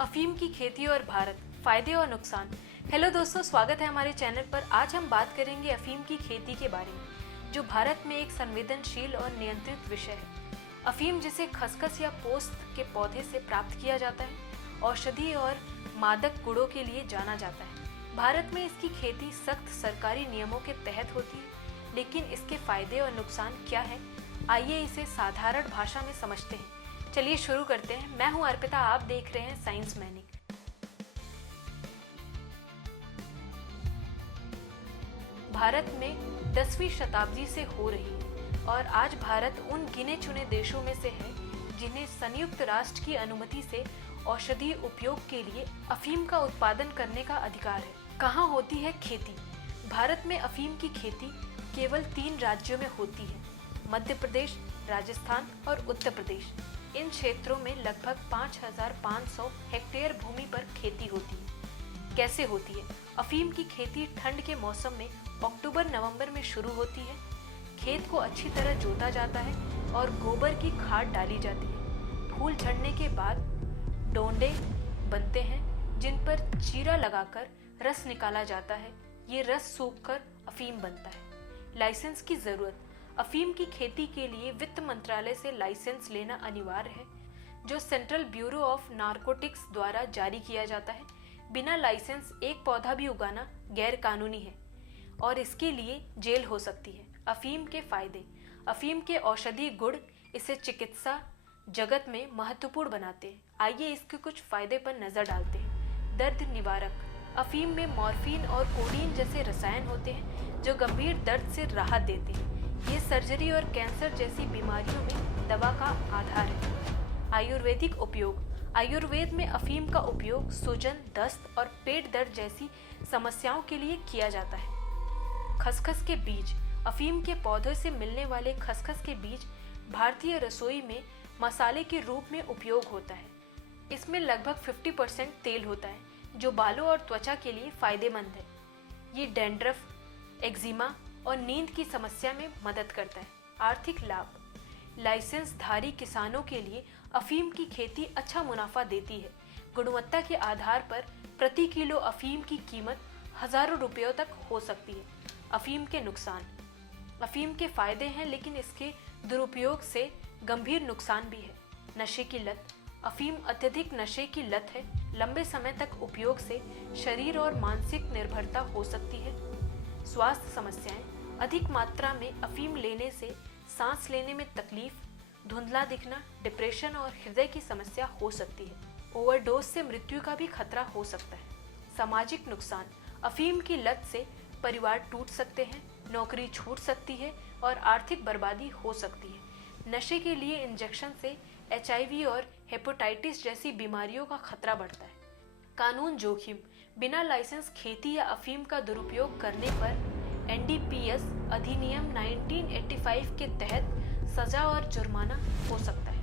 अफीम की खेती और भारत, फायदे और नुकसान। हेलो दोस्तों, स्वागत है हमारे चैनल पर। आज हम बात करेंगे अफीम की खेती के बारे में, जो भारत में एक संवेदनशील और नियंत्रित विषय है। अफीम, जिसे खसखस या पोस्त के पौधे से प्राप्त किया जाता है, औषधि और मादक गुणों के लिए जाना जाता है। भारत में इसकी खेती सख्त सरकारी नियमों के तहत होती है, लेकिन इसके फायदे और नुकसान क्या है, आइए इसे साधारण भाषा में समझते हैं। चलिए शुरू करते हैं। मैं हूं अर्पिता, आप देख रहे हैं साइंस मैनिक। भारत में 10वीं शताब्दी से हो रही है और आज भारत उन गिने चुने देशों में से है जिन्हें संयुक्त राष्ट्र की अनुमति से औषधीय उपयोग के लिए अफीम का उत्पादन करने का अधिकार है। कहाँ होती है खेती? भारत में अफीम की खेती केवल 3 राज्यों में होती है: मध्य प्रदेश, राजस्थान और उत्तर प्रदेश। इन क्षेत्रों में लगभग 5,500 हेक्टेयर भूमि पर खेती होती है। कैसे होती है? अफीम की खेती ठंड के मौसम में अक्टूबर-नवंबर में शुरू होती है। खेत को अच्छी तरह जोता जाता है और गोबर की खाद डाली जाती है। फूल झड़ने के बाद डोंडे बनते हैं, जिन पर चीरा लगाकर रस निकाला जाता है। ये रस सूखकर अफीम बनता है। लाइसेंस की जरूरत। अफीम की खेती के लिए वित्त मंत्रालय से लाइसेंस लेना अनिवार्य है, जो सेंट्रल ब्यूरो ऑफ नारकोटिक्स द्वारा जारी किया जाता है। बिना लाइसेंस एक पौधा भी उगाना गैर कानूनी है और इसके लिए जेल हो सकती है। अफीम के फायदे। अफीम के औषधीय गुण इसे चिकित्सा जगत में महत्वपूर्ण बनाते हैं। आइए इसके कुछ फायदे पर नजर डालते हैं। दर्द निवारक। अफीम में मॉर्फिन और कोडीन जैसे रसायन होते हैं जो गंभीर दर्द से राहत देते हैं। ये सर्जरी और कैंसर जैसी बीमारियों में दवा का आधार है। आयुर्वेदिक उपयोग। आयुर्वेद में अफीम का उपयोग सूजन, दस्त और पेट दर्द जैसी समस्याओं के लिए किया जाता है। खसखस के बीज। अफीम के पौधे से मिलने वाले खसखस के बीज भारतीय रसोई में मसाले के रूप में उपयोग होता है। इसमें लगभग 50% तेल होता है, जो बालों और त्वचा के लिए फायदेमंद है। ये डैंड्रफ, एक्जिमा और नींद की समस्या में मदद करता है। आर्थिक लाभ। लाइसेंसधारी किसानों के लिए अफीम की खेती अच्छा मुनाफा देती है। गुणवत्ता के आधार पर प्रति किलो अफीम की कीमत हजारों रुपयों तक हो सकती है। अफीम के नुकसान। अफीम के फायदे हैं, लेकिन इसके दुरुपयोग से गंभीर नुकसान भी है। नशे की लत। अफीम अत्यधिक नशे की लत है। लंबे समय तक उपयोग से शरीर और मानसिक निर्भरता हो सकती है। स्वास्थ्य समस्याएं। अधिक मात्रा में अफीम लेने से सांस लेने में तकलीफ, धुंधला दिखना, डिप्रेशन और हृदय की समस्या हो सकती है। ओवरडोज से मृत्यु का भी खतरा हो सकता है। सामाजिक नुकसान। अफीम की लत से परिवार टूट सकते हैं, नौकरी छूट सकती है और आर्थिक बर्बादी हो सकती है। नशे के लिए इंजेक्शन से HIV और हेपेटाइटिस जैसी बीमारियों का खतरा बढ़ता है। कानून जोखिम। बिना लाइसेंस खेती या अफीम का दुरुपयोग करने पर NDPS अधिनियम 1985 के तहत सजा और जुर्माना हो सकता है।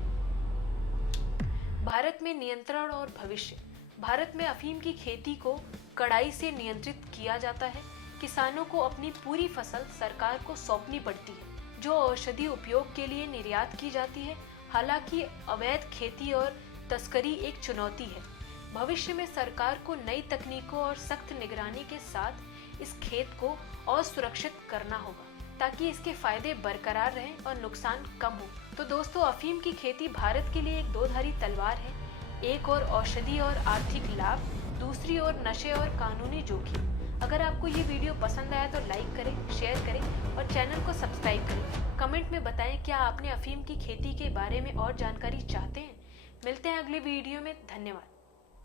भारत में नियंत्रण और भविष्य। भारत में अफीम की खेती को कड़ाई से नियंत्रित किया जाता है। किसानों को अपनी पूरी फसल सरकार को सौंपनी पड़ती है, जो औषधि उपयोग के लिए निर्यात की जाती है। हालांकि अवैध खेती और तस्करी एक चुनौती है। भविष्य में सरकार को नई तकनीकों और सख्त निगरानी के साथ इस खेत को और सुरक्षित करना होगा, ताकि इसके फायदे बरकरार रहें और नुकसान कम हो। तो दोस्तों, अफीम की खेती भारत के लिए एक दोधारी तलवार है। एक और औषधि और आर्थिक लाभ, दूसरी ओर नशे और कानूनी जोखिम। अगर आपको ये वीडियो पसंद आया तो लाइक करें, शेयर करें और चैनल को सब्सक्राइब करें। कमेंट में बताएं क्या आपने अफीम की खेती के बारे में और जानकारी चाहते हैं। मिलते हैं अगले वीडियो में। धन्यवाद।